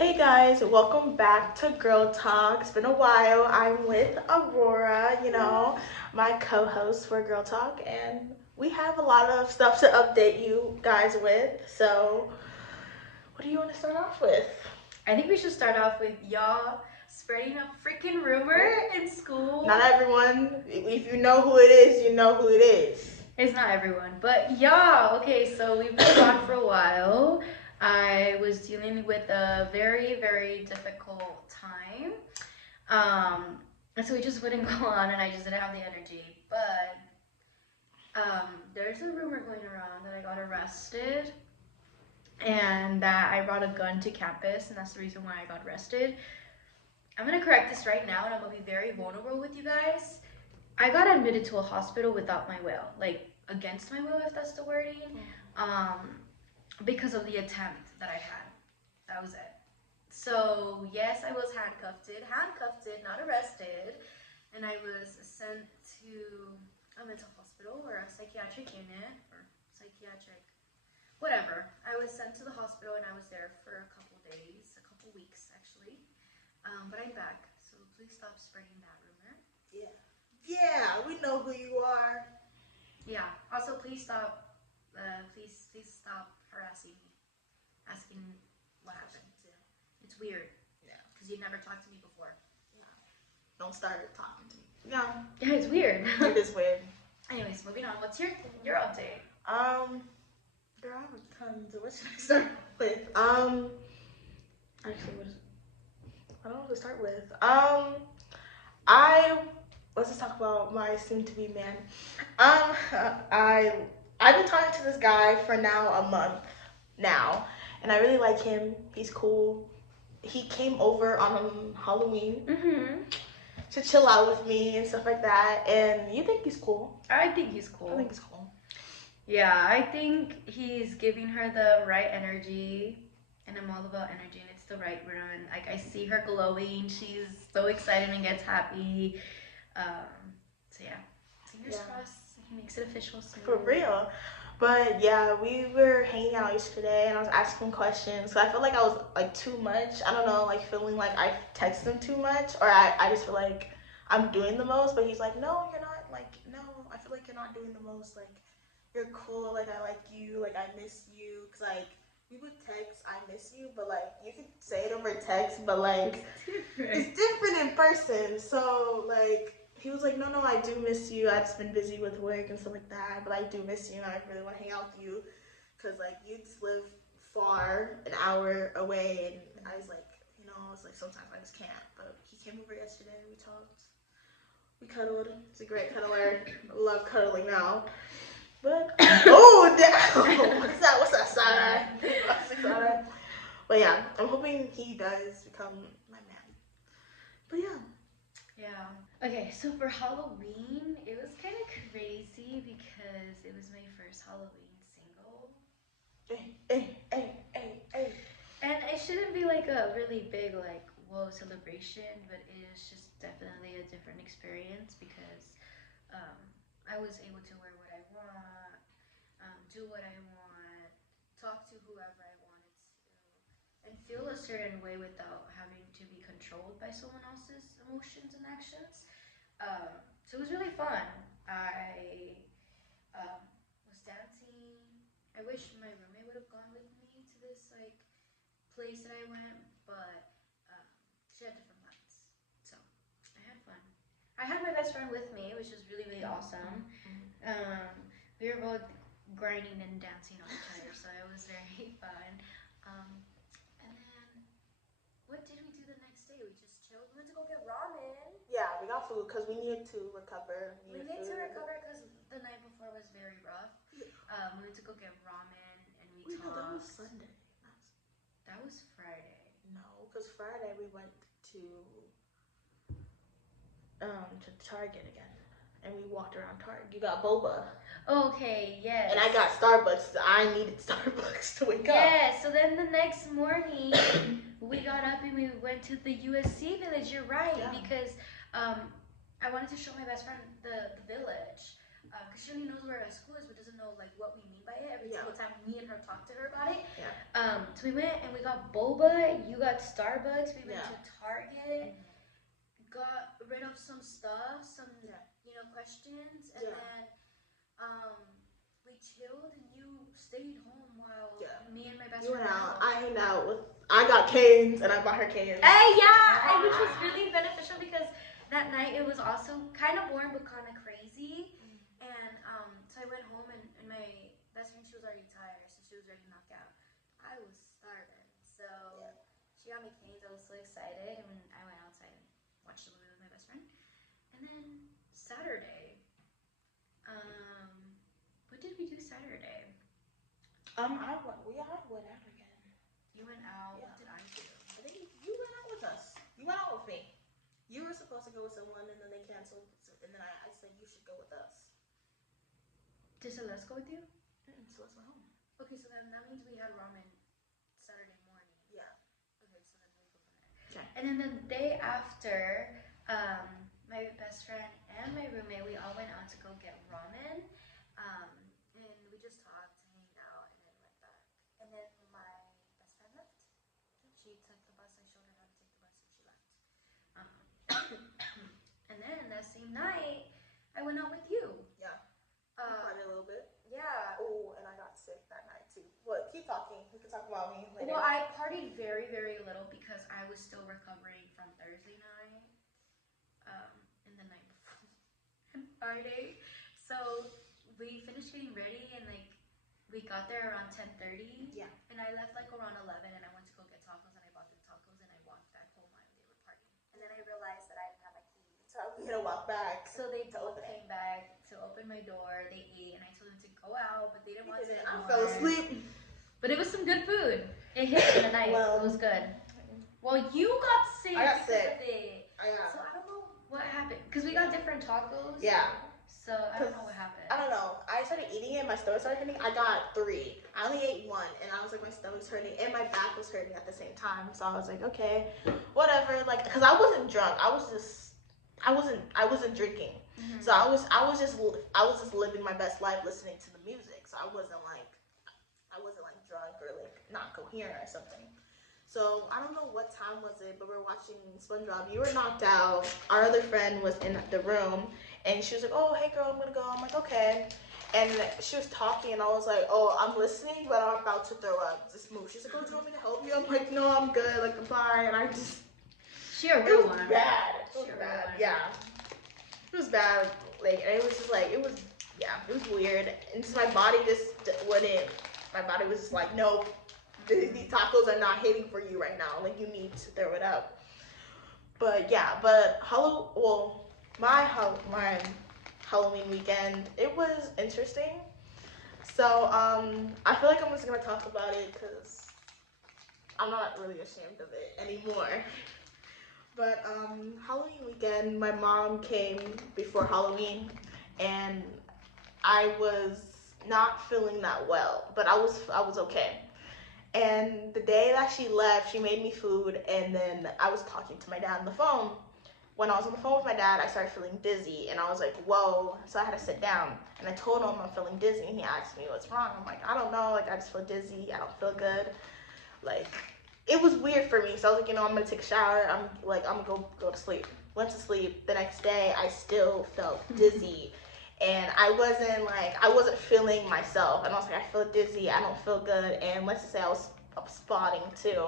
Hey guys, welcome back to Girl Talk. It's been a while. I'm with Aurora, my co host for Girl Talk, and we have a lot of stuff to update you guys with. So, what do you want to start off with? I think we should start off with y'all spreading a freaking rumor in school. Not everyone, if you know who it is, you know who it is. It's not everyone, but y'all. Okay, so we've been gone for a while. I was dealing with a very, very difficult time. And so we just wouldn't go on, and I just didn't have the energy. But there's a rumor going around that I got arrested and that I brought a gun to campus, and that's the reason why I got arrested. I'm gonna correct this right now, and I'm gonna be very vulnerable with you guys. I got admitted to a hospital without my will, like against my will, if that's the wording, because of the attempt that I had. That was it. So yes, I was handcuffed, not arrested, and I was sent to a mental hospital or a psychiatric unit or psychiatric, whatever. I was sent to the hospital, and I was there for a couple days, a couple weeks actually. But I'm back, so please stop spreading that rumor. Yeah, we know who you are. Yeah. Also, please stop. Please stop harassing me, asking what happened. It's weird. Yeah. Because you never talked to me before. Don't start talking to me. No. Yeah, it's weird. It is weird. Anyways, moving on. What's your update? Girl, I have tons. What should I start with? Actually, I don't know what to start with. I let's just talk about my soon-to-be man. I've been talking to this guy for now a month now, and I really like him. He's cool. He came over on Halloween to chill out with me and stuff like that. And you think he's cool? I think he's cool. I think he's cool. Yeah, I think he's giving her the right energy, and I'm all about energy, and it's the right run. Like, I see her glowing. She's so excited and gets happy. So yeah, fingers crossed he makes it official soon. For real. But yeah, we were hanging out yesterday, and I was asking questions. So I felt like I was like too much. I don't know, like feeling like I text him too much, or I just feel like I'm doing the most. But he's like, no, you're not. Like, no, I feel like you're not doing the most. Like, you're cool. Like, I like you. Like, I miss you. Cause like we would text, I miss you, but like you could say it over text, but like it's different in person. So like he was like, no, I do miss you. I've just been busy with work and stuff like that, but I do miss you, and I really want to hang out with you, cause like you just live far, an hour away, and I was like, I was like, sometimes I just can't. But he came over yesterday. We talked. We cuddled. He's a great cuddler. I love cuddling now. But oh damn! What's that side? But yeah, I'm hoping he does become my man. But yeah. Yeah. Okay, so for Halloween, it was kind of crazy because it was my first Halloween single. Hey. And it shouldn't be like a really big, like, whoa celebration, but it is just definitely a different experience because I was able to wear what I want, do what I want, talk to whoever I wanted to, and feel a certain way without having to be controlled by someone else's emotions and actions. So it was really fun. I was dancing. I wish my roommate would have gone with me to this like place that I went, but she had different plans. So I had fun. I had my best friend with me, which was really, really awesome. We were both grinding and dancing on each other, so it was very fun. And then, what did we do the next day? We just chilled. We went to go get ramen. Yeah, we got food because we needed to recover. We needed to recover because the night before was very rough. We went to go get ramen and we talked. No, that was Sunday. That was Friday. No, because Friday we went to Target again, and we walked around Target. You got boba. Okay, yes. And I got Starbucks. I needed Starbucks to wake up. Yeah, so then the next morning, we got up and we went to the USC village. You're right, because I wanted to show my best friend the village. because she only knows where our school is, but doesn't know like what we mean by it. Every Yeah. single time me and her talk to her about it. Yeah. So we went and we got boba. You got Starbucks. We went Yeah. to Target. Got rid of some stuff, some questions, and then we chilled and you stayed home while me and my best You friend went out. out. I hanged out with. I got canes and I bought her canes. Hey, yeah, which was really beneficial because that night it was also kind of boring but kind of crazy. And so I went home and my best friend, she was already tired, so she was already knocked out. I was starving, so she got me canes. I was so excited, and I went outside and watched the movie with my best friend. And then Saturday, what did we do Saturday? We all went out again. You went out. Yeah. What did I do? I think you went out with us. You went out with me. You were supposed to go with someone, and then they canceled. And then I said you should go with us. Did Celeste go with you? So let's go home. Okay, so then that means we had ramen Saturday morning. Yeah. Okay, so then we go from there. Okay. And then the day after, my best friend and my roommate, we all went out to go get ramen. And we just talked, hanged out, and then went back. And then my best friend left. She took the bus. I showed her how to take the bus, and she left. And then that same night, I went out with you. Yeah. Partied a little bit. Yeah. Oh, and I got sick that night too. What? Keep talking. We can talk about me later. Well, I partied very, very little because I was still recovering from Thursday night, and the night before, and Friday. So we finished getting ready, and like we got there around 10:30. Yeah. And I left like around 11, and I went to go get tacos, and I bought them tacos, and I walked back home while they were partying. And then I realized that I didn't have my keys. So we had to walk back. So they both came back to open my door. They ate, and I told them to go out, but they didn't want to. I fell asleep. But it was some good food. It hit in the night. Well, it was good. Well, you got sick. I got sick. So I don't know what happened because we got different tacos. Yeah. So I don't know what happened. I don't know. I started eating it. My stomach started hurting. I got 3. I only ate 1, and I was like, my stomach's hurting, and my back was hurting at the same time. So I was like, okay, whatever. Like, cause I wasn't drunk. I wasn't drinking. Mm-hmm. So I was just living my best life listening to the music. So I wasn't like drunk or like not coherent or something. So I don't know what time was it, but we're watching SpongeBob. You were knocked out. Our other friend was in the room, and she was like, "Oh, hey girl, I'm gonna go." I'm like, "Okay." And she was talking, and I was like, "Oh, I'm listening, but I'm about to throw up." Just move. She's like, "Oh, do you want me to help you?" I'm like, "No, I'm good. Like, goodbye." And I just. She a real one. Bad. It was bad. Yeah. It was bad. Like, and it was just like it was weird, and just my body just wouldn't. My body was just like, "Nope. These tacos are not hitting for you right now. Like, you need to throw it up." But yeah, my Halloween weekend, it was interesting. So I feel like I'm just gonna talk about it because I'm not really ashamed of it anymore. But Halloween weekend, my mom came before Halloween, and I was not feeling that well, but I was okay. And the day that she left, she made me food, and then I was talking to my dad on the phone. When I was on the phone with my dad, I started feeling dizzy, and I was like, whoa. So I had to sit down, and I told him I'm feeling dizzy, and he asked me what's wrong. I'm like, I don't know, like, I just feel dizzy, I don't feel good. Like, it was weird for me, so I was like, I'm gonna take a shower, I'm gonna go to sleep. Went to sleep. The next day, I still felt dizzy. And I wasn't feeling myself. And I was like, I feel dizzy, I don't feel good. And let's just say I was spotting too.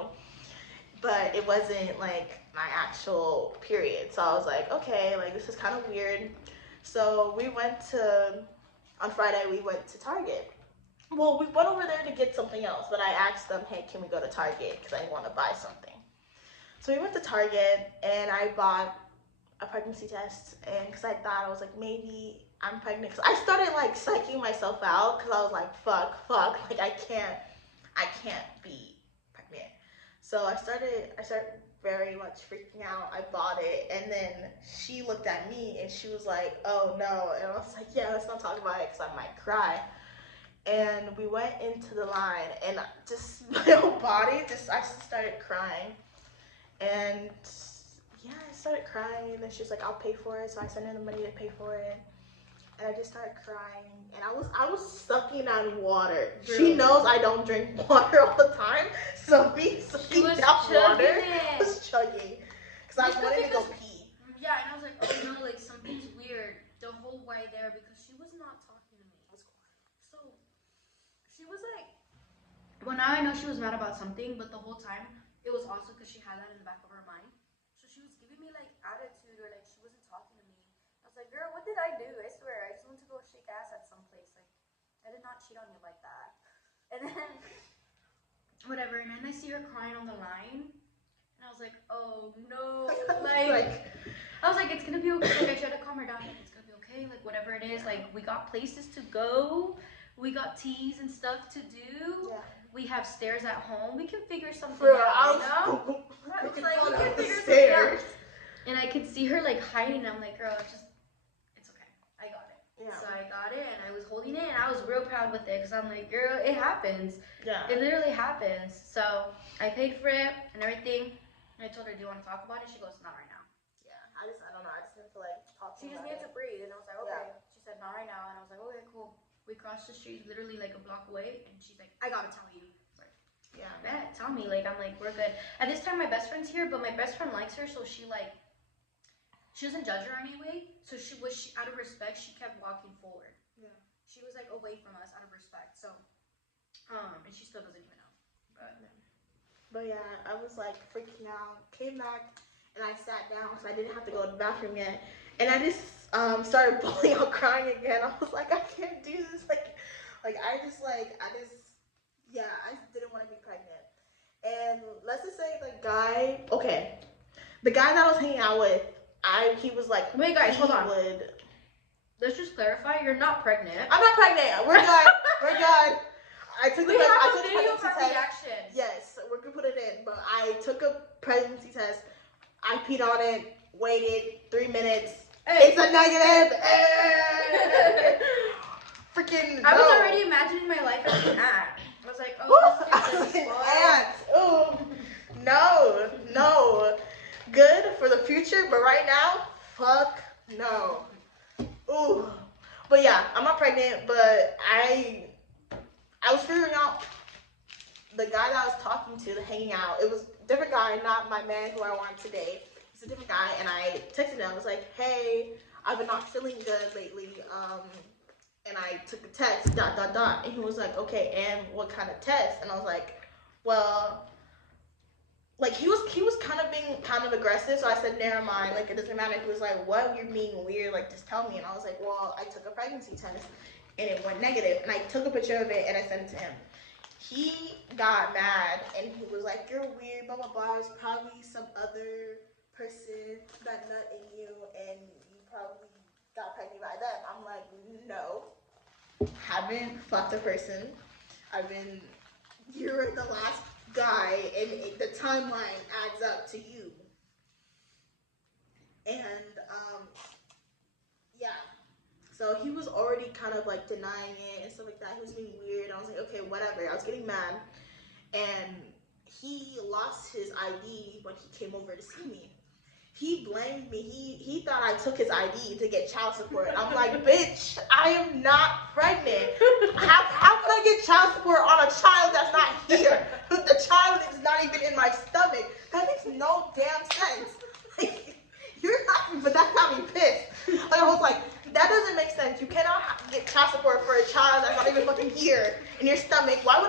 But it wasn't like my actual period. So I was like, okay, like this is kind of weird. So on Friday, we went to Target. Well, we went over there to get something else. But I asked them, hey, can we go to Target? Because I want to buy something. So we went to Target, and I bought a pregnancy test. And because I thought, I was like, maybe I'm pregnant. Cause I started like psyching myself out because I was like, fuck, like I can't be pregnant. So I started very much freaking out. I bought it, and then she looked at me and she was like, oh no. And I was like, yeah, let's not talk about it because I might cry. And we went into the line, and just my whole body, I started crying. And yeah, I started crying, and then she was like, I'll pay for it. So I sent her the money to pay for it. and I just started crying, and I was sucking down water. Bro. She knows I don't drink water all the time, so me sucking down water was chugging, because I wanted to go pee. Yeah, and I was like, oh no, like something's weird. The whole way there because she was not talking to me. So she was like, well, now I know she was mad about something, but the whole time it was also because she had that in the back of her mind. So she was giving me like attitude or like she wasn't talking to me. I was like, girl, what did I do? I swear, I just went to go shake ass at some place. Like, I did not cheat on you like that. And then whatever, and then I see her crying on the line, and I was like, oh no, like I was like, it's gonna be okay. Like I tried to calm her down, like it's gonna be okay, like whatever it is, like we got places to go, we got teas and stuff to do. Yeah. We have stairs at home. We can figure something Bro, out, you know? It's like we can figure something out. And I could see her like hiding. I'm like, girl, just it's okay. I got it. Yeah. So I got it, and I was holding it, and I was real proud with it because I'm like, girl, it happens. Yeah. It literally happens. So I paid for it and everything. And I told her, do you want to talk about it? She goes, not right now. Yeah. I don't know. I just didn't feel like talking. She just needed to breathe, and I was like, okay. Yeah. She said, not right now, and I was like, okay, cool. We crossed the street literally like a block away, and she's like, I gotta tell you. Like, yeah, bet, tell me. Like, I'm like, we're good. At this time, my best friend's here, but my best friend likes her, so she doesn't judge her anyway. So she out of respect, she kept walking forward. Yeah. She was like away from us out of respect. So, and she still doesn't even know. But yeah, I was like freaking out. Came back and I sat down, so I didn't have to go to the bathroom yet. And I just started bawling out, crying again. I was like, I can't do this. I just didn't want to be pregnant. And let's just say the guy that I was hanging out with, he was like, wait guys, hold on. Let's just clarify, you're not pregnant. I'm not pregnant. We're good. We're good. I took the video of our test. reaction. Yes, we're gonna put it in. But I took a pregnancy test. I peed on it. Waited 3 minutes. Hey. It's a negative. Freaking. I was already imagining my life as an ant. I was like, oh, this is an ant. Oh, no. Good for the future, but right now, fuck no. Ooh. But yeah, I'm not pregnant, but I was figuring out the guy that I was talking to, hanging out. It was a different guy, not my man who I wanted to date. It's a different guy, and I texted him. I was like, hey, I've been not feeling good lately. And I took a test, ... And he was like, okay, and what kind of test? And I was like, well, like he was kind of being kind of aggressive. So I said, never mind. Like, it doesn't matter. He was like, what? You're being weird. Like, just tell me. And I was like, well, I took a pregnancy test and it went negative. And I took a picture of it and I sent it to him. He got mad and he was like, you're weird, blah, blah, blah. It's probably some other person that nut in you and you probably got pregnant by them. I'm like, no. Haven't fucked a person. You're the last guy and the timeline adds up to you. And, yeah. So he was already kind of like denying it and stuff like that. He was being weird. I was like, okay, whatever. I was getting mad. And he lost his ID when he came over to see me. He blamed me. He thought I took his ID to get child support. I'm like, bitch, I am not pregnant. How can I get child support on a child that's not here? The child is not even in my stomach. That makes no damn sense. Like, you're laughing, but that got me pissed. Like, I was like, that doesn't make sense. You cannot get child support for a child that's not even fucking here in your stomach. Why?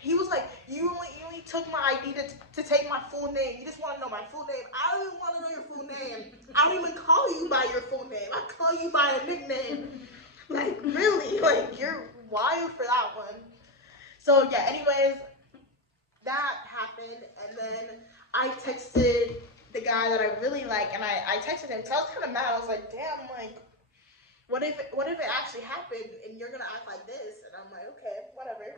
He was like, you only took my ID to take my full name. You just want to know my full name. I don't even want to know your full name. I don't even call you by your full name. I call you by a nickname. Like, really? Like, you're wild for that one. So, yeah, anyways, that happened. And then I texted the guy that I really like, and I texted him. So I was kind of mad. I was like, damn, like, what if it actually happened and you're gonna act like this? And I'm like, okay, whatever.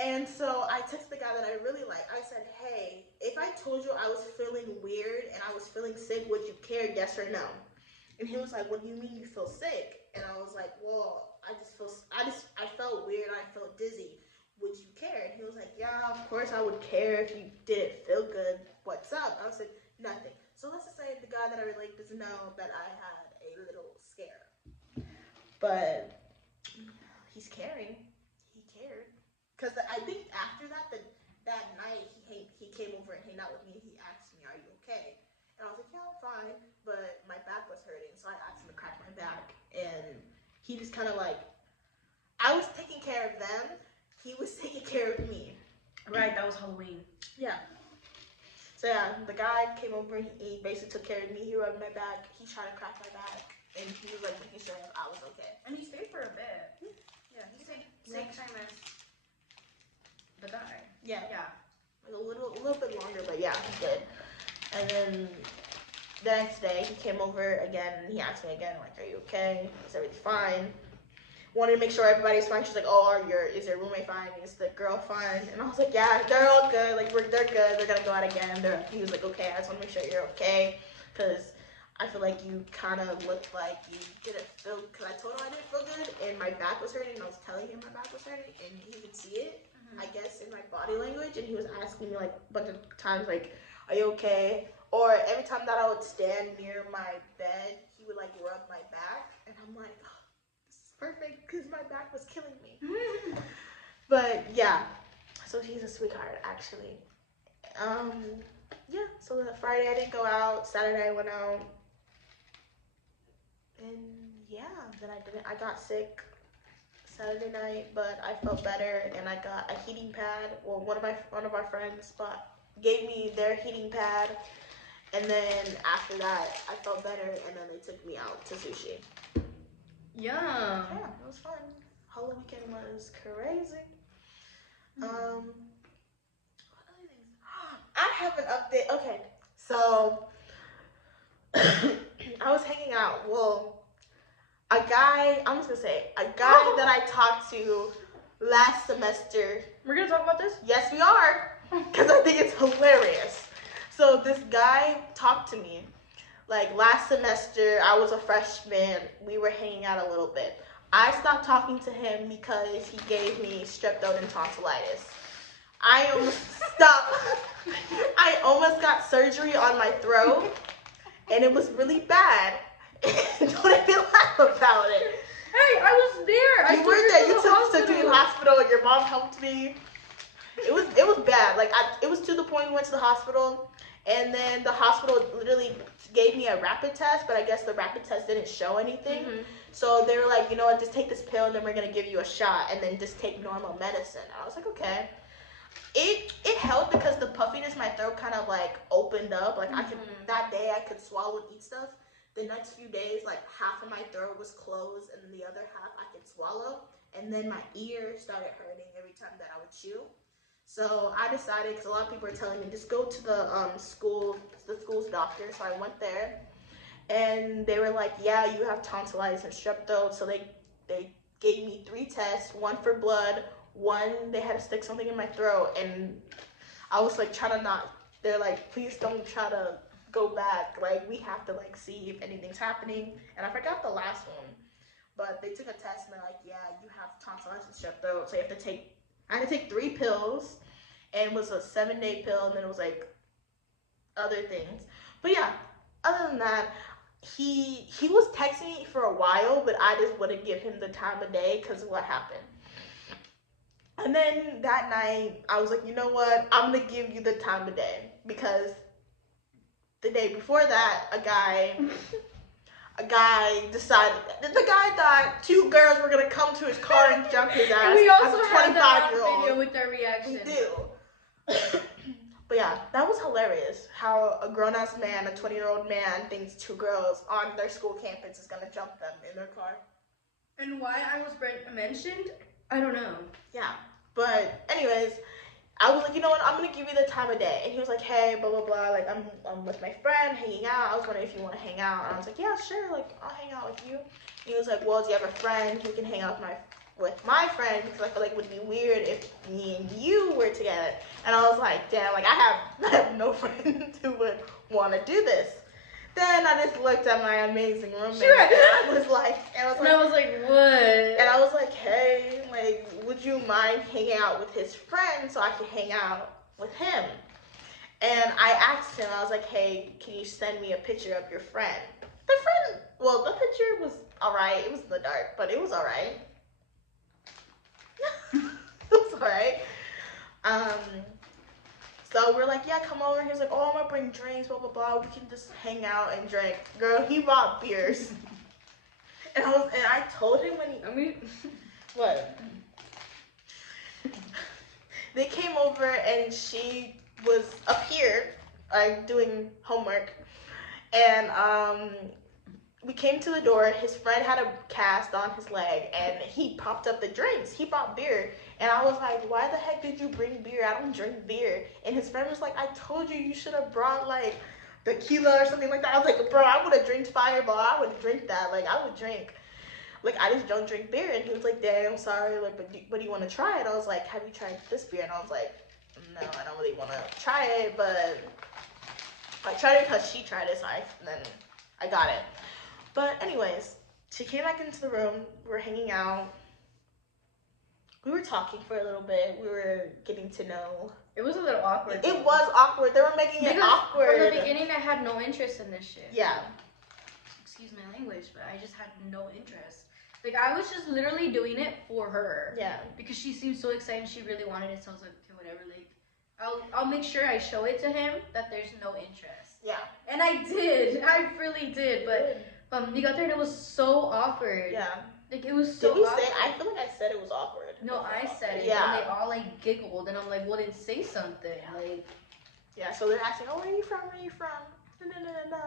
And so I texted the guy that I really like. I said, hey, if I told you I was feeling weird and I was feeling sick, would you care, yes or no? And he was like, what do you mean you feel sick? And I was like, well, I felt weird and I felt dizzy. Would you care? And he was like, yeah, of course I would care if you didn't feel good. What's up? I said, nothing. So let's just say the guy that I really like doesn't know that I had a little scare. But he's caring. He cared. Because I think after that, that night, he came over and hanged out with me. He asked me, "Are you okay?" And I was like, "Yeah, I'm fine." But my back was hurting, so I asked him to crack my back. And he just kind of like, I was taking care of them. He was taking care of me. Right, that was Halloween. Yeah. So yeah, the guy came over. He basically took care of me. He rubbed my back. He tried to crack my back, and he was like making sure I was okay. And he stayed for a bit. Yeah, he stayed same time as the guy. Yeah. Yeah. Like a little bit longer, but yeah, he did. And then the next day, he came over again, and he asked me again, like, "Are you okay? Is everything fine?" Wanted to make sure everybody's fine. She's like, "Oh, is your roommate fine? Is the girl fine?" And I was like, "Yeah, they're all good. Like, they're good. They're gonna go out again." He was like, "Okay, I just want to make sure you're okay, because I feel like you kind of looked like you didn't feel." Because I told him I didn't feel good, and my back was hurting. And I was telling him my back was hurting, and he could see it, I guess, in my body language. And he was asking me like a bunch of times, like, "Are you okay?" Or every time that I would stand near my bed, he would like rub my back, and I'm like, perfect, because my back was killing me. But yeah, so he's a sweetheart, actually. Yeah, so that Friday I didn't go out. Saturday I went out, and yeah, then I got sick Saturday night, but I felt better, and I got a heating pad. Well, one of our friends gave me their heating pad, and then after that I felt better, and then they took me out to sushi. Yum. Yeah, it was fun. Halloween weekend was crazy. What other things? I have an update. Okay, so I was hanging out. Well, a guy that I talked to last semester. We're gonna talk about this? Yes, we are, because I think it's hilarious. So this guy talked to me. Like last semester, I was a freshman. We were hanging out a little bit. I stopped talking to him because he gave me strep throat and tonsillitis. I almost got surgery on my throat, and it was really bad. Don't even laugh about it. Hey, I was there. You were there. You took me to the hospital, and your mom helped me. It was bad. Like it was to the point we went to the hospital. And then the hospital literally gave me a rapid test, but I guess the rapid test didn't show anything. So they were like, "You know what, just take this pill and then we're going to give you a shot and then just take normal medicine." I was like, okay. It helped because the puffiness in my throat kind of like opened up. Like that day I could swallow and eat stuff. The next few days, like half of my throat was closed and then the other half I could swallow. And then my ear started hurting every time that I would chew. So I decided, because a lot of people are telling me, just go to the school's doctor. So I went there, and they were like, "Yeah, you have tonsillitis and strep throat." So they gave me 3 tests, one for blood, one they had to stick something in my throat, and I was like trying to not. They're like, "Please don't try to go back. Like we have to like see if anything's happening." And I forgot the last one, but they took a test and they're like, "Yeah, you have tonsillitis and strep throat. So you have to take." I had to take 3 pills, and it was a 7-day pill, and then it was like other things. But yeah, other than that, he was texting me for a while, but I just wouldn't give him the time of day because of what happened. And then that night, I was like, you know what? I'm gonna give you the time of day, because the day before that, a guy decided, the guy thought 2 girls were gonna come to his car and jump his ass. And we also had that 25-year-old video with their reaction. We do. But yeah, that was hilarious. How a grown-ass man, a 20-year-old man, thinks 2 girls on their school campus is gonna jump them in their car. And why I was mentioned, I don't know. Yeah, but anyways, I was like, you know what, I'm gonna give you the time of day. And he was like, hey, blah blah blah, like I'm with my friend hanging out. I was wondering if you want to hang out. And I was like, yeah, sure, like I'll hang out with you. And he was like, well, do you have a friend who can hang out with my friend, because I feel like it would be weird if me and you were together. And I was like, damn, like I have no friends who would want to do this. Then I just looked at my amazing roommate, Sure. and I was like, what? And I was like, hey, like, would you mind hanging out with his friend so I could hang out with him? And I asked him, I was like, hey, can you send me a picture of your friend? The friend Well, the picture was alright. It was in the dark, but it was alright. It was alright. So we're like, yeah, come over. He's like, oh, I'm gonna bring drinks, blah blah blah. We can just hang out and drink. Girl, he bought beers, and I told him when he. I mean, What? They came over and she was up here, like doing homework, and we came to the door. His friend had a cast on his leg, and he popped up the drinks. He brought beer, and I was like, "Why the heck did you bring beer? I don't drink beer." And his friend was like, "I told you should have brought like tequila or something like that." I was like, "Bro, I would have drank Fireball. I would drink that. Like, I would drink. Like, I just don't drink beer." And he was like, "Dang, I'm sorry. Like, but do you want to try it?" I was like, "Have you tried this beer?" And I was like, "No, I don't really want to try it, but I tried it because she tried it, so then I got it." But anyways, she came back into the room. We were hanging out. We were talking for a little bit. We were getting to know. it was a little awkward. It was awkward. They were making it because awkward. from the beginning, I had no interest in this shit. Yeah. Excuse my language, but I just had no interest. Like, I was just literally doing it for her. Yeah. Because she seemed so excited. She really wanted it. So I was like, okay, whatever. Like, I'll make sure I show it to him that there's no interest. Yeah. And I did. I really did. But we got there and it was so awkward. Yeah. Like, it was so Did we awkward. say? I feel like I said it was awkward. No, I said it. Yeah. And they all, like, giggled. And I'm like, well, then say something. Like, Yeah, so they're asking, "Oh, where are you from? Where are you from?" No.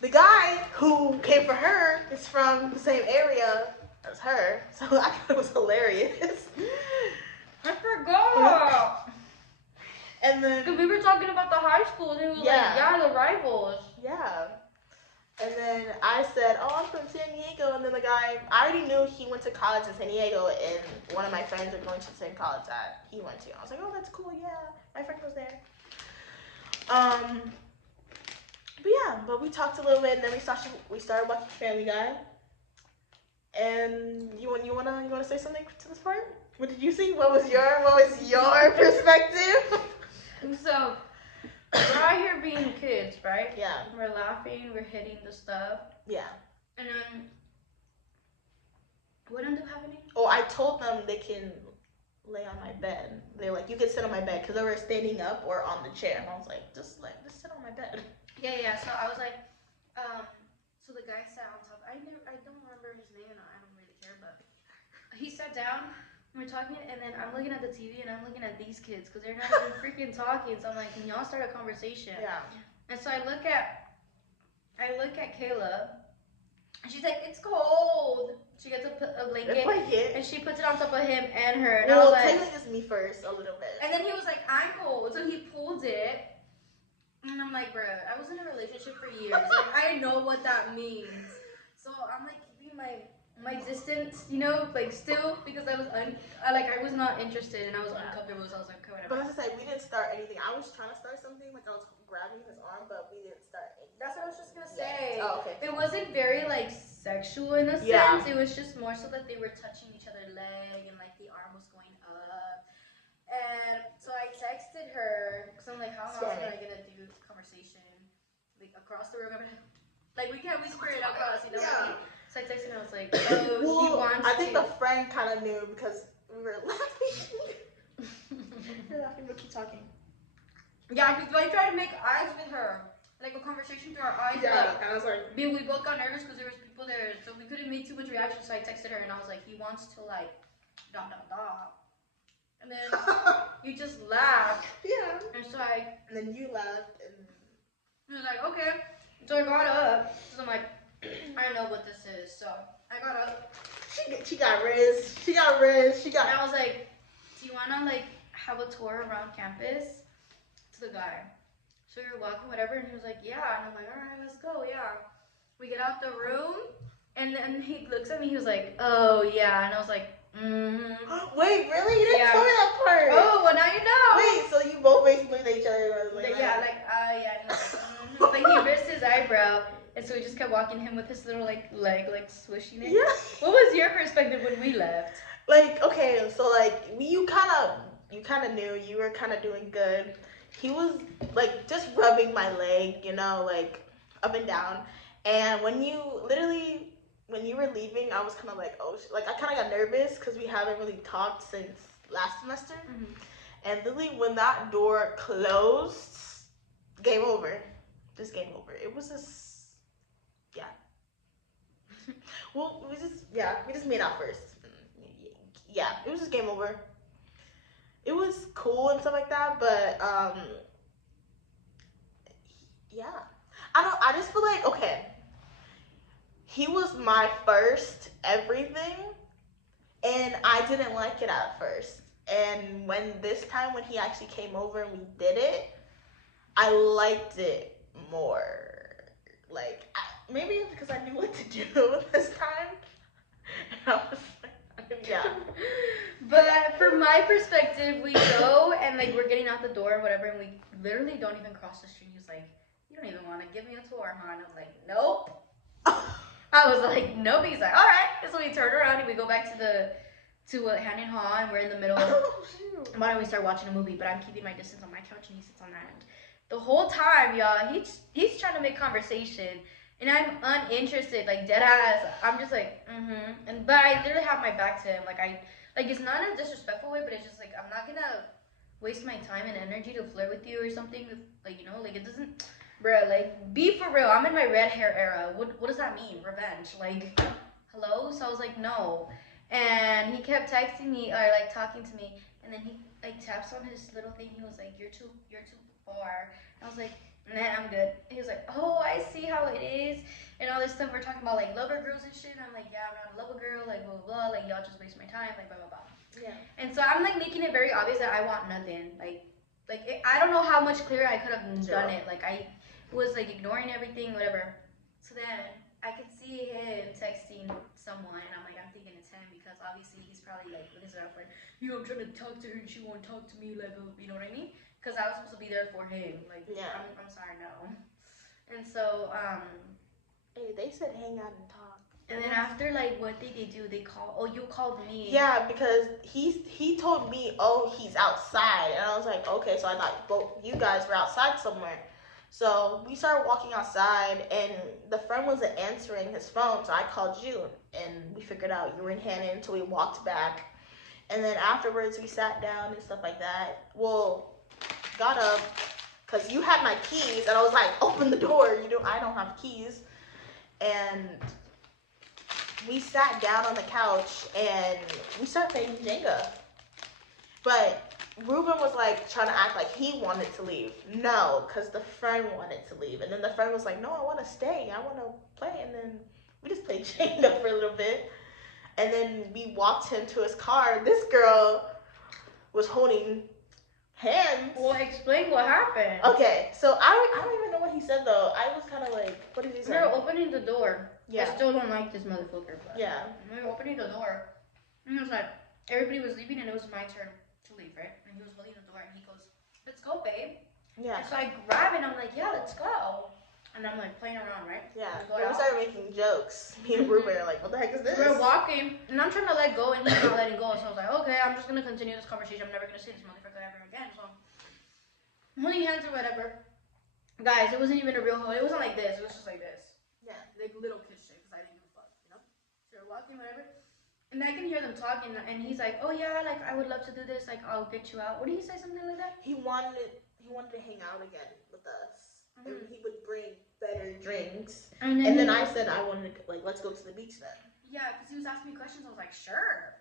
The guy who came for her is from the same area as her, so I thought it was hilarious. I forgot. And then, Because we were talking about the high school. And it was like, yeah, the rivals. yeah. And then I said, "Oh, I'm from San Diego." And then the guy, I already knew he went to college in San Diego, and one of my friends are going to the same college that he went to. I was like, "Oh, that's cool. Yeah, my friend was there." But we talked a little bit, and then we started watching Family Guy. And you wanna say something to this part? What did you see? What was your perspective? So, we're out here being kids, right? Yeah. We're laughing, we're hitting the stuff. Yeah. And then, what ended up happening? Oh, I told them they can lay on my bed. They're like, "You can sit on my bed," because they were standing up or on the chair. And I was like, just sit on my bed. Yeah. So I was like, so the guy sat on top. I don't remember his name, and I don't really care, but he sat down. We're talking, and then I'm looking at the TV, and I'm looking at these kids because they're not even freaking talking. So I'm like, can y'all start a conversation? Yeah. And so I look at Kayla, and she's like, "It's cold." She gets a blanket, and she puts it on top of him and her. And I was like, technically it's me first, a little bit. and then he was like, "I'm cold," so he pulled it. And I'm like, bruh, I was in a relationship for years. Like, I know what that means. So I'm like keeping my distance, like still, because I was not interested and I was uncomfortable. So I was like, okay, whatever. But as I said, we didn't start anything. I was trying to start something, like I was grabbing his arm, but we didn't start anything. That's what I was just gonna say. Oh, okay. It wasn't very like sexual in a sense. Yeah. It was just more so that they were touching each other's leg and like the arm was going up. And so I texted her because I'm like, how else am I gonna do conversation like across the room? Like we can't whisper it across, Yeah. So I texted her. I was like, oh, he wants I think to. the friend kind of knew because we were laughing. You're laughing, but keep talking. Yeah, because I tried to make eyes with her, like a conversation through our eyes. Yeah, and I was like, We both got nervous because there was people there, so we couldn't make too much reaction. So I texted her and I was like, he wants to like, ... And then you just laughed. Yeah. And so And then you laughed, and I was like, okay. So I got up. So I'm like, I don't know what this is. So I got up. she got Riz. She got Riz. And I was like, do you want to like have a tour around campus? To the guy. So we were walking, whatever, and he was like, yeah. And I'm like, all right, let's go, yeah. We get out the room, and then he looks at me. He was like, oh yeah. And I was like, Wait, really? You didn't Yeah. tell me that part. oh, well now you know. Wait, so you both basically looked at each other and I was like, Yeah, yeah. Like he raised his eyebrow, and so we just kept walking him with his little like leg, like swishing it. Yeah. What was your perspective when we left? Like, okay, so like you kind of knew you were kind of doing good. He was like just rubbing my leg, like up and down, And when you were leaving, I was kind of like, oh, like I kind of got nervous because we haven't really talked since last semester. Mhm. And literally, when that door closed, game over. Just game over. It was just, yeah. Well, we just made out first. Yeah, it was just game over. It was cool and stuff like that, but yeah. I just feel like, okay, he was my first everything, and I didn't like it at first. And when he actually came over and we did it, I liked it more. Like, maybe it's because I knew what to do this time. And I was like, yeah. But from my perspective, we go and like we're getting out the door or whatever, and we literally don't even cross the street. He's like, "You don't even want to give me a tour, huh?" And I'm like, "Nope." I was like, "Nope." He's like, "All right." So we turn around and we go back to hand in haw, and we're in the middle. Why don't we start watching a movie? But I'm keeping my distance on my couch, and he sits on that end. The whole time, y'all, he's trying to make conversation. And I'm uninterested, like dead ass. I'm just like, but I literally have my back to him. Like it's not in a disrespectful way, but it's just like I'm not gonna waste my time and energy to flirt with you or something. Like like it doesn't, bro. Like be for real. I'm in my red hair era. What does that mean? Revenge? Like, hello? So I was like, no. And he kept texting me or like talking to me, and then he like taps on his little thing. He was like, you're too far. And I was like, nah, I'm good. He was like, oh, I see how it is. And all this stuff, we're talking about like lover girls and shit. And I'm like, yeah, I'm not a lover girl, like blah, blah, blah. Like, y'all just waste my time, like, blah, blah, blah. Yeah. And so I'm like making it very obvious that I want nothing. I don't know how much clearer I could have done it. Like, I was like ignoring everything, whatever. So then I could see him texting someone, and I'm like, I'm thinking it's him because obviously he's probably like with his girlfriend. I'm trying to talk to her and she won't talk to me, like, you know what I mean? Because I was supposed to be there for him. Like, yeah. I'm sorry, no. And so, hey, they said hang out and talk. And then after, like, what did they do? They called, oh, you called me. Yeah, because he told me, oh, he's outside. And I was like, okay, so I thought both you guys were outside somewhere. So we started walking outside, and the friend wasn't answering his phone, so I called you, and we figured out you were in Hannon, so we walked back. And then afterwards, we sat down and stuff like that. Well, got up because you had my keys, and I was like, open the door. I don't have keys. And we sat down on the couch and we started playing Jenga. But Ruben was like trying to act like he wanted to leave. No, because the friend wanted to leave. And then the friend was like, no, I want to stay. I want to play. And then we just played Jenga for a little bit. And then we walked him to his car. This girl was holding hands. Well, explain what happened. Okay, so I don't even know what he said though. I was kind of like, what did he say? We were opening the door. Yeah. I still don't like this motherfucker. But yeah. We were opening the door, and it was like everybody was leaving, and it was my turn to leave, right? And he was holding the door, and he goes, "Let's go, babe." Yeah. And so I grab it, and I'm like, "Yeah, let's go." And I'm like playing around, right? Yeah. We started making jokes. Me and Ruben are like, "What the heck is this?" We're walking, and I'm trying to let go, and he's not letting go. So I was like, "Okay, I'm just gonna continue this conversation. I'm never gonna see this motherfucker ever again." So I'm holding hands or whatever. Guys, it wasn't even a real hold. It wasn't like this. It was just like this. Yeah. Like little kiss shit, because I didn't give a fuck, you know? So we're walking, whatever. And I can hear them talking, and he's like, oh yeah, like I would love to do this, like I'll get you out. What did he say, something like that? He wanted to hang out again with us. And he would bring better drinks. And then I said I wanted to, like, let's go to the beach then. Yeah, because he was asking me questions. I was like, sure.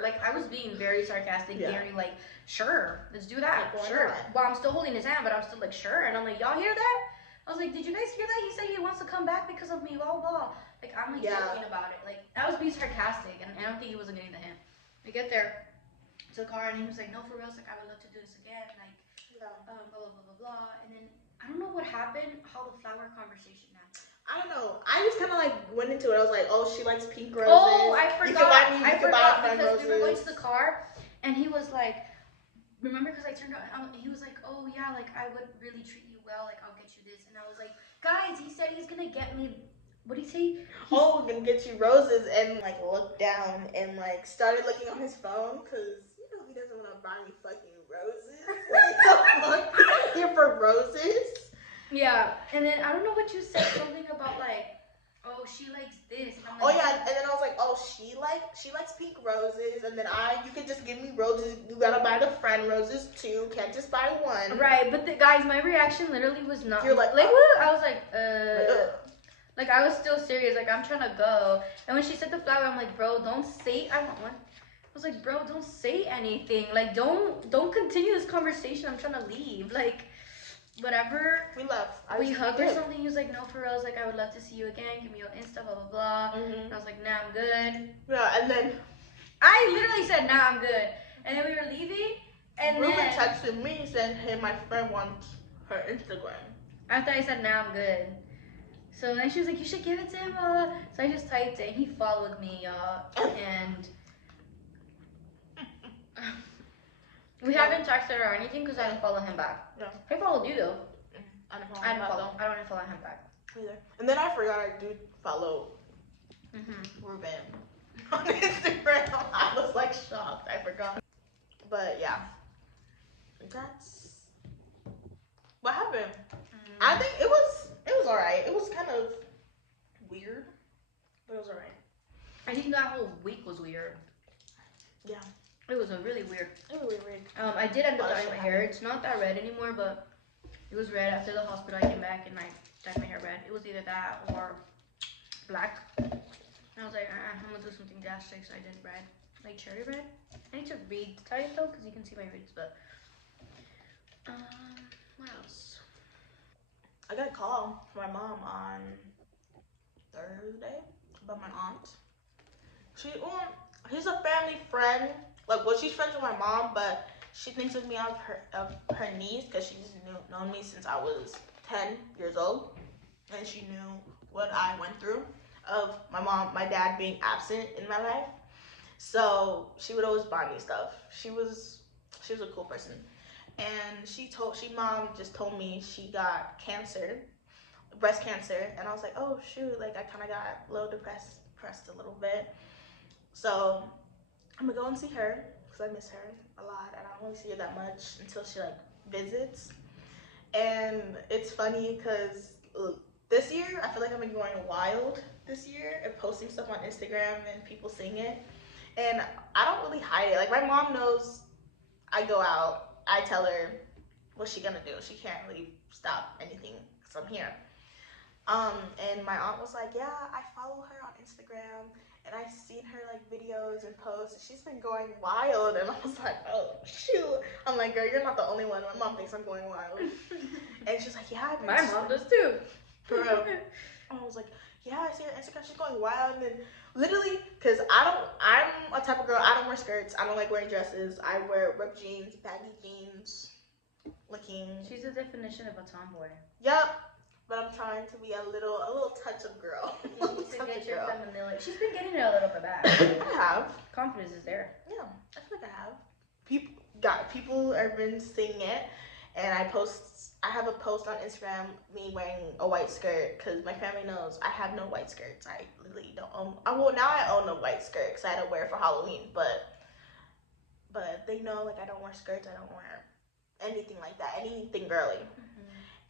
Like, I was being very sarcastic, very like, sure, let's do that, like, sure. Well, I'm still holding his hand, but I'm still like, sure. And I'm like, y'all hear that? I was like, did you guys hear that? He said he wants to come back because of me, blah, blah. Like, I'm like joking about it. Like, I was being sarcastic, and I don't think he wasn't getting the hint. We get there to the car, and he was like, no, for real, like, I would love to do this again, like, blah, blah, blah, blah, blah. And then, I don't know what happened, how the flower conversation happened. I don't know. I just kind of like went into it. I was like, oh, she likes pink roses. Oh, I forgot. I forgot because we were going to the car, and he was like, remember, because I turned around, he was like, oh yeah, like I would really treat you well, like I'll get you this. And I was like, guys, he said he's gonna get me, what did he say? Gonna get you roses. And like looked down and like started looking on his phone, because he doesn't want to buy me fucking roses. Like, here for roses. Yeah, and then I don't know what you said, something about like, oh, she likes this. And I'm Oh like, yeah, and then I was like, oh, she likes pink roses, and then you can just give me roses. You gotta buy the friend roses too. Can't just buy one. right, but guys, my reaction literally was not. You're like, what? I was like, Ugh. like I was still serious. Like I'm trying to go, and when she said the flower, I'm like, bro, don't say I want one. I was like, bro, don't say anything. Like, don't continue this conversation. I'm trying to leave. Like, whatever. We left. We hugged or something. He was like, no, for real. I was like, I would love to see you again. Give me your Insta, blah, blah, blah. Mm-hmm. And I was like, nah, I'm good. Yeah, and then I literally said, nah, I'm good. And then we were leaving. And Ruben then texted me saying, hey, my friend wants her Instagram. after I said, nah, I'm good. So then she was like, you should give it to him. So I just typed it. And he followed me, y'all. And we haven't texted or anything because I didn't follow him back. Yeah. He followed you, though. I don't I don't follow him back. either. And then I forgot I do follow Mm-hmm. Ruben on Instagram. I was like shocked. I forgot. But yeah, that's what happened. I think it was alright. It was kind of weird, but it was alright. I think that whole week was weird. Yeah. It was a really weird. It was really weird. I did end up Oh, dyeing shit my hair. It's not that red anymore, but it was red after the hospital. I came back and I dyed my hair red. It was either that or black. And I was like, I'm gonna do something drastic, so I did red, like cherry red. I need to read the type though, because you can see my reads, but what else? I got a call from my mom on Thursday about my aunt. He's a family friend. Like, well, she's friends with my mom, but she thinks of me of her niece because she's known me since I was 10 years old, and she knew what I went through of my dad being absent in my life. So she would always buy me stuff. She was a cool person, and mom just told me she got cancer, breast cancer, and I was like, oh shoot, like I kind of got a little depressed a little bit. So I'm gonna go and see her because I miss her a lot, and I don't really see her that much until she like visits. And it's funny because this year I feel like I've been going wild this year and posting stuff on Instagram and people seeing it, and I don't really hide it. Like my mom knows I go out. I tell her what's she gonna do. She can't really stop anything because I'm here. And my aunt was like, yeah, I follow her on Instagram and I've seen her like videos and posts. She's been going wild, and I was like, oh shoot. I'm like, girl, you're not the only one. My mom thinks I'm going wild. And she's like, yeah, My mom does too. For real. And I was like, yeah, I see her Instagram. She's going wild. And then literally, because I'm a type of girl, I don't wear skirts. I don't like wearing dresses. I wear ripped jeans, baggy jeans, looking. She's the definition of a tomboy. Yep. But I'm trying to be a little touch of girl. You need to get your femininity. She's been getting it a little bit back. I have. Confidence is there. Yeah, I feel like I have. People have been seeing it, and I have a post on Instagram me wearing a white skirt because my family knows I have no white skirts. I literally don't own. Now I own a white skirt because I had to wear it for Halloween, but they know like I don't wear skirts. I don't wear anything like that. Anything girly.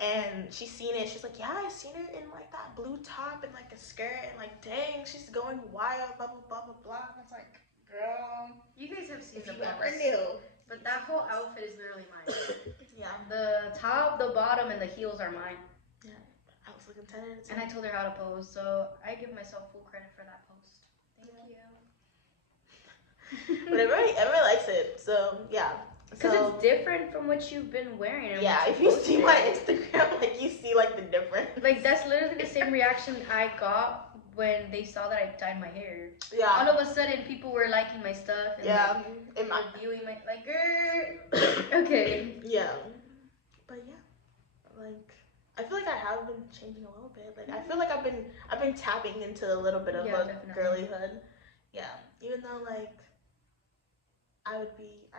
And she's seen it. She's like, yeah, I seen her in like that blue top and like a skirt, and like, dang, she's going wild, blah blah blah blah blah. And I was like, girl, you guys have seen if the you ever knew. But that whole outfit is literally mine. Yeah. The top, the bottom, and the heels are mine. Yeah. I was looking 10 out of 10. And I told her how to pose, so I give myself full credit for that post. Thank you. But everybody likes it. So yeah. Because it's different from what you've been wearing. And yeah, if you see my Instagram, like you see like the difference. Like that's literally the same reaction I got when they saw that I dyed my hair. Yeah. All of a sudden, people were liking my stuff and like, viewing my like, okay. Yeah. But yeah, like I feel like I have been changing a little bit. Like I feel like I've been tapping into a little bit of girlyhood. Yeah. Even though like I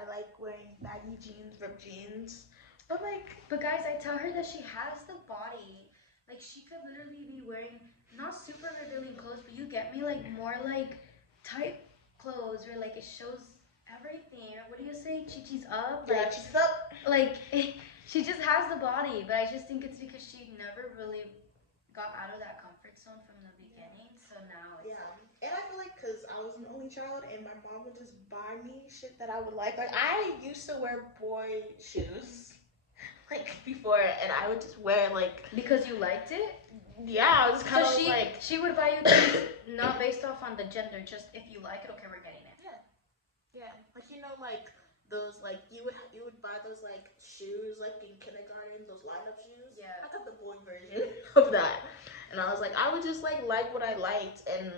like wearing baggy jeans, ripped jeans. But guys, I tell her that she has the body. Like she could literally be wearing not super revealing clothes, but you get me, like more like tight clothes where like it shows everything. Or what do you say? Chi-chi's up? Yeah, she's up. Like She just has the body, but I just think it's because she never really got out of that comfort zone from the beginning. So now it's And I feel like because I was an only child and my mom would just buy me shit that I would like. Like, I used to wear boy shoes, like, before, and I would just wear, like... because you liked it? Yeah, I was kind of So like... she would buy you things not based off on the gender, just if you like it, okay, we're getting it. Yeah, like, you know, like, those, like, you would buy those, like, shoes, like, in kindergarten, those line-up shoes. Yeah. I got the boy version of that. And I was like, I would just, like what I liked, and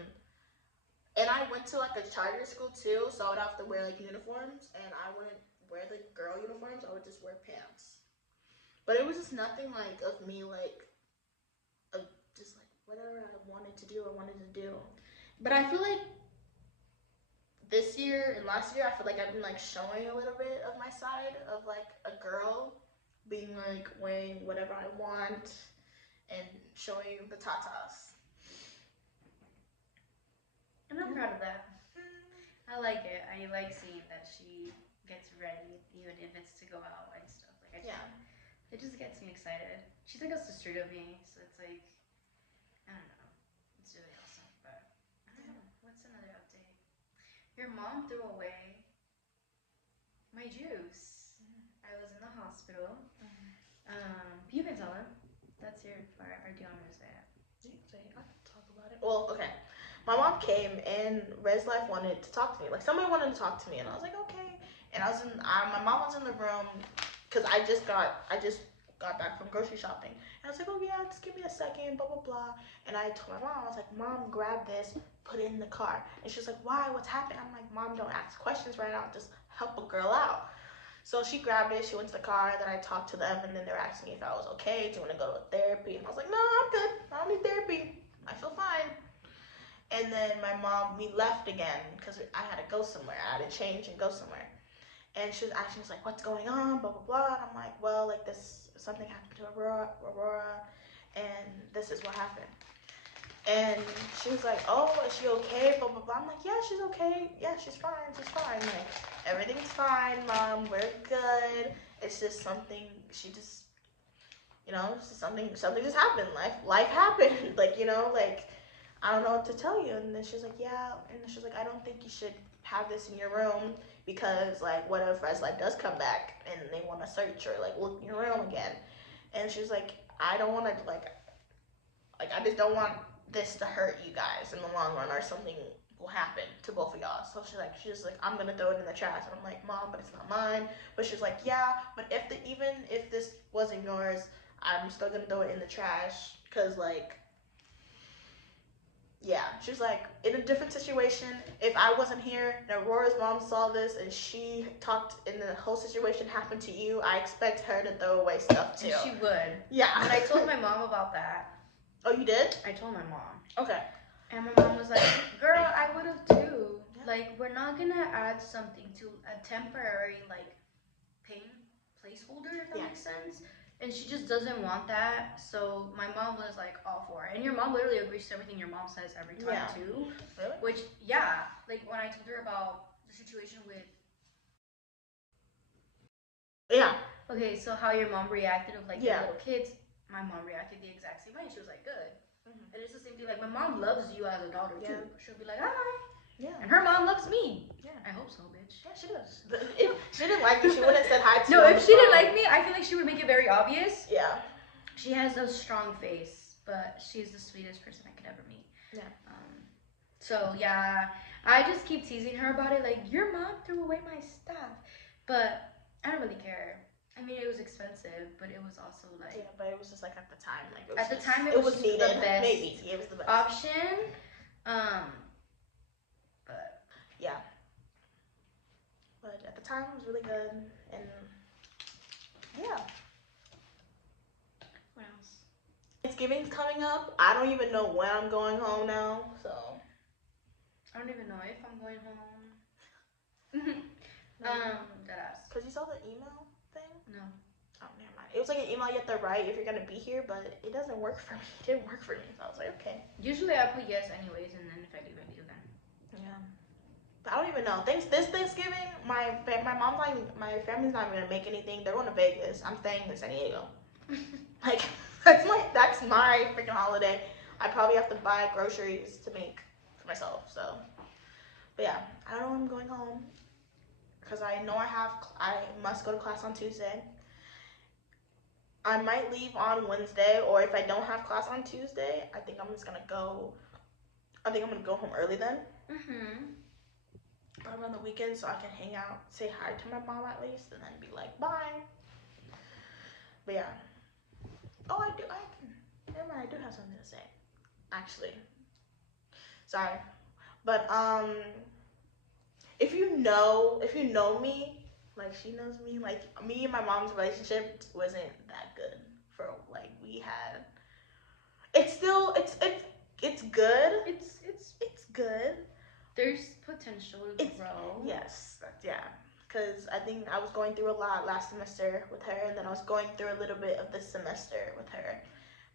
I went to, like, a charter school, too, so I would have to wear, like, uniforms, and I wouldn't wear the girl uniforms, I would just wear pants. But it was just nothing, like, of me, like, just, like, whatever I wanted to do, I wanted to do. But I feel like this year and last year, I feel like I've been, like, showing a little bit of my side of, like, a girl, being, like, wearing whatever I want, and showing the tatas. And I'm proud of that. I like it. I like seeing that she gets ready, even if it's to go out and stuff. Like, it just gets me excited. She's like a sister to me, so it's like, I don't know. It's really awesome. But I don't know. What's another update? Your mom threw away my juice. I was in the hospital. You can tell her. That's your part. Or do you want me to say it? You can say it. I can talk about it. Well, okay. My mom came and Res Life wanted to talk to me. Like, somebody wanted to talk to me, and I was like, okay. And I was in, my mom was in the room because I just got back from grocery shopping. And I was like, oh yeah, just give me a second, blah blah blah. And I told my mom, I was like, Mom, grab this, put it in the car. And she was like, why? What's happening? I'm like, Mom, don't ask questions right now. Just help a girl out. So she grabbed it, she went to the car, then I talked to them, and then they were asking me if I was okay, do you want to go to therapy? And I was like, no, I'm good, I don't need therapy, I feel fine. And then my mom, we left again, because I had to go somewhere, I had to change and go somewhere. And she was asking us, like, what's going on, blah, blah, blah, and I'm like, well, like, something happened to Aurora, and this is what happened. And she was like, oh, is she okay, blah, blah, blah. I'm like, yeah, she's okay, yeah, she's fine, like, everything's fine, Mom, we're good. It's just something, she just, you know, something just happened, life happened, like, you know, like, I don't know what to tell you. And then she was like, yeah, and she was like, I don't think you should have this in your room, because, like, what if Res Life does come back, and they want to search, or, like, look in your room again. And she was like, I don't want to, like, I just don't want this to hurt you guys in the long run, or something will happen to both of y'all. So she's like, I'm gonna throw it in the trash. And I'm like, Mom, but it's not mine. But she's like, yeah, but even if this wasn't yours, I'm still gonna throw it in the trash, because, like, yeah, she's like, in a different situation, if I wasn't here and Aurora's mom saw this and she talked and the whole situation happened to you, I expect her to throw away stuff too. And she would. Yeah. But I told my mom about that. Oh, you did? I told my mom. Okay. And my mom was like, girl, I would have too. Yeah. Like, we're not gonna add something to a temporary, like, pain placeholder, if that makes sense. And she just doesn't want that. So my mom was like all for it. And your mom literally agrees to everything your mom says every time too. Really? Which, yeah, like when I told her about the situation with... Yeah. Okay, so how your mom reacted with, like, the little kids, my mom reacted the exact same way. She was like, good. Mm-hmm. And it's the same thing, like, my mom loves you as a daughter too. She'll be like, hi. Yeah. And her mom loves me. Yeah. I hope so, bitch. Yeah, she does. If she didn't like me, she wouldn't have said hi to you. No, if she didn't like me, I feel like she would make it very obvious. Yeah. She has a strong face, but she's the sweetest person I could ever meet. Yeah. So, yeah, I just keep teasing her about it. Like, your mom threw away my stuff. But I don't really care. I mean, it was expensive, but it was also, like... Yeah, but it was just, like, at the time. Like, at the time, it was needed. The best maybe. It was the best option. But... Yeah. But at the time, it was really good, and yeah. What else? Thanksgiving's coming up. I don't even know when I'm going home now, so. I don't even know if I'm going home. Deadass. Because you saw the email thing? No. Oh, never mind. It was like an email you have to write if you're going to be here, but it doesn't work for me. It didn't work for me, so I was like, okay. Usually I put yes anyways, and then if I leave, I leave then. Yeah. I don't even know. This Thanksgiving, my mom's not, my family's not even gonna make anything. They're going to Vegas. I'm staying in San Diego. Like that's my freaking holiday. I probably have to buy groceries to make for myself. So, but yeah, I don't know when I'm going home because I know I must go to class on Tuesday. I might leave on Wednesday, or if I don't have class on Tuesday, I think I'm just gonna go. I think I'm gonna go home early then. Probably on the weekend, so I can hang out, say hi to my mom at least, and then be like, bye. But yeah. Oh, I do. Never mind. I do have something to say. Actually, sorry, but if you know me, like she knows me, like me and my mom's relationship wasn't that good for like we had. It's still it's good. It's good. There's potential to grow. Yes, yeah. Because I think I was going through a lot last semester with her, and then I was going through a little bit of this semester with her.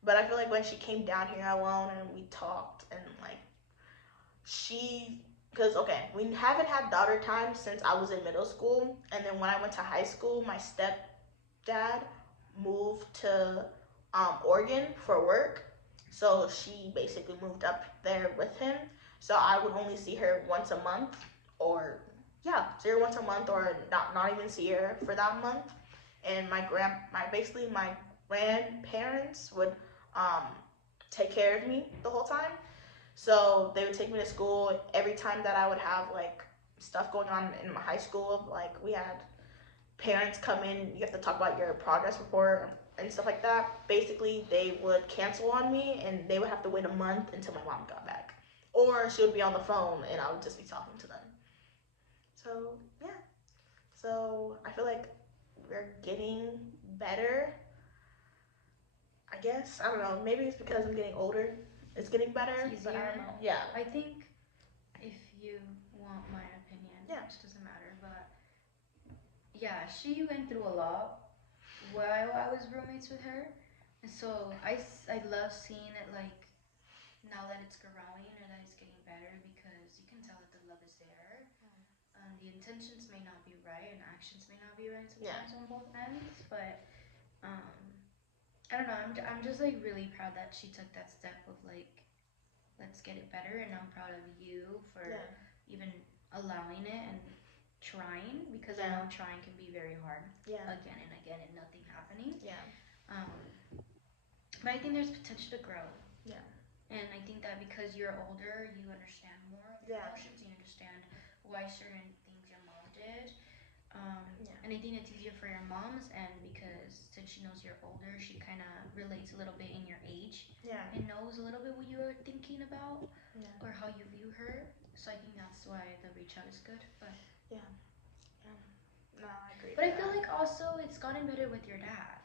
But I feel like when she came down here alone and we talked and like because okay, we haven't had daughter time since I was in middle school, and then when I went to high school, my stepdad moved to Oregon for work, so she basically moved up there with him. So I would only see her once a month, or yeah, see her once a month, or not even see her for that month. And my grandparents would take care of me the whole time. So they would take me to school every time that I would have like stuff going on in my high school. Like we had parents come in, you have to talk about your progress report and stuff like that. Basically, they would cancel on me and they would have to wait a month until my mom got back. Or she would be on the phone and I would just be talking to them. So, yeah. So, I feel like we're getting better. I guess. I don't know. Maybe it's because I'm getting older. It's getting better. It's but I easier. don't know. Yeah. I think if you want my opinion, Yeah. which doesn't matter, but yeah, she went through a lot while I was roommates with her. And so I love seeing it like now that it's growing or that it's getting better because you can tell that the love is there. The intentions may not be right and actions may not be right sometimes on both ends, but I don't know. I'm just like really proud that she took that step of like let's get it better, and I'm proud of you for even allowing it and trying because I know trying can be very hard. Again and again and nothing happening. But I think there's potential to grow. And I think that because you're older, you understand more of your emotions. You understand why certain things your mom did. And I think it's easier for your moms, and because since she knows you're older, she kind of relates a little bit in your age and knows a little bit what you're thinking about or how you view her. So I think that's why the reach out is good. But no, I agree. But I feel like also it's gotten better with your dad.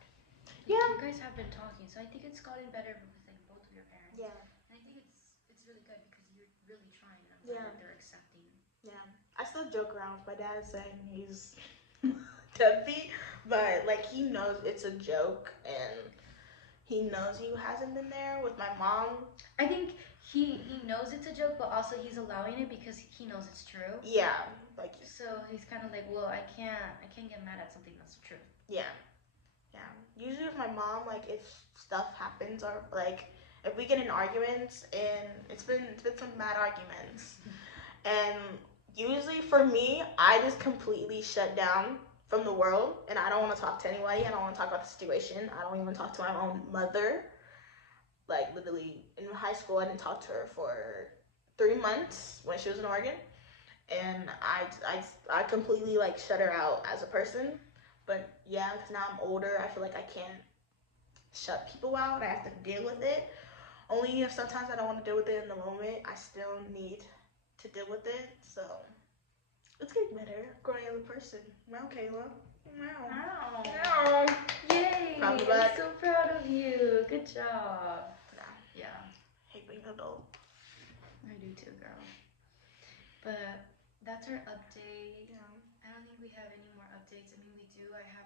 Like, you guys have been talking, so I think it's gotten better with like both of your parents. And I think it's really good because you're really trying. And I'm glad that they're accepting. I still joke around with my dad saying he's deadbeat, but like he knows it's a joke and he knows he hasn't been there with my mom. I think he knows it's a joke, but also he's allowing it because he knows it's true. Yeah, like so he's kind of like, well, I can't get mad at something that's true. Yeah. Usually with my mom, like if stuff happens or like if we get in arguments, and it's been some bad arguments, and usually for me, I just completely shut down from the world, and I don't want to talk to anybody. I don't want to talk about the situation. I don't even talk to my own mother. Like literally in high school, I didn't talk to her for 3 months when she was in Oregon, and I completely like shut her out as a person. But yeah, because now I'm older, I feel like I can't shut people out. I have to deal with it. Only if sometimes I don't want to deal with it in the moment, I still need to deal with it. So it's getting better, growing as a person. Wow, Kayla. Wow. Yay! I'm so proud of you. Good job. Yeah. Hate being an adult. I do too, girl. But that's our update. I don't think we have any more updates. I mean, we do. I have,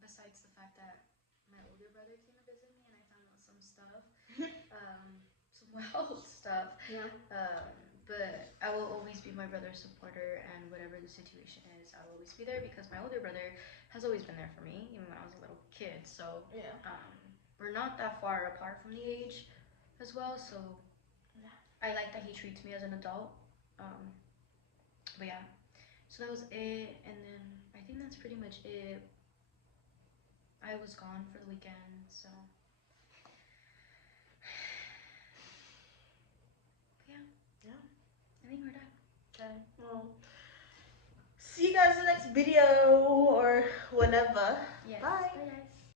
besides the fact that my older brother came to visit me and I found out some stuff, some wild stuff. But I will always be my brother's supporter, and whatever the situation is, I'll always be there because my older brother has always been there for me, even when I was a little kid. So Yeah. we're not that far apart from the age as well. So Yeah. I like that he treats me as an adult. But yeah, so that was it, and then I think that's pretty much it. I was gone for the weekend, so yeah. Yeah. I think we're done. Okay. Well, see you guys in the next video or whenever.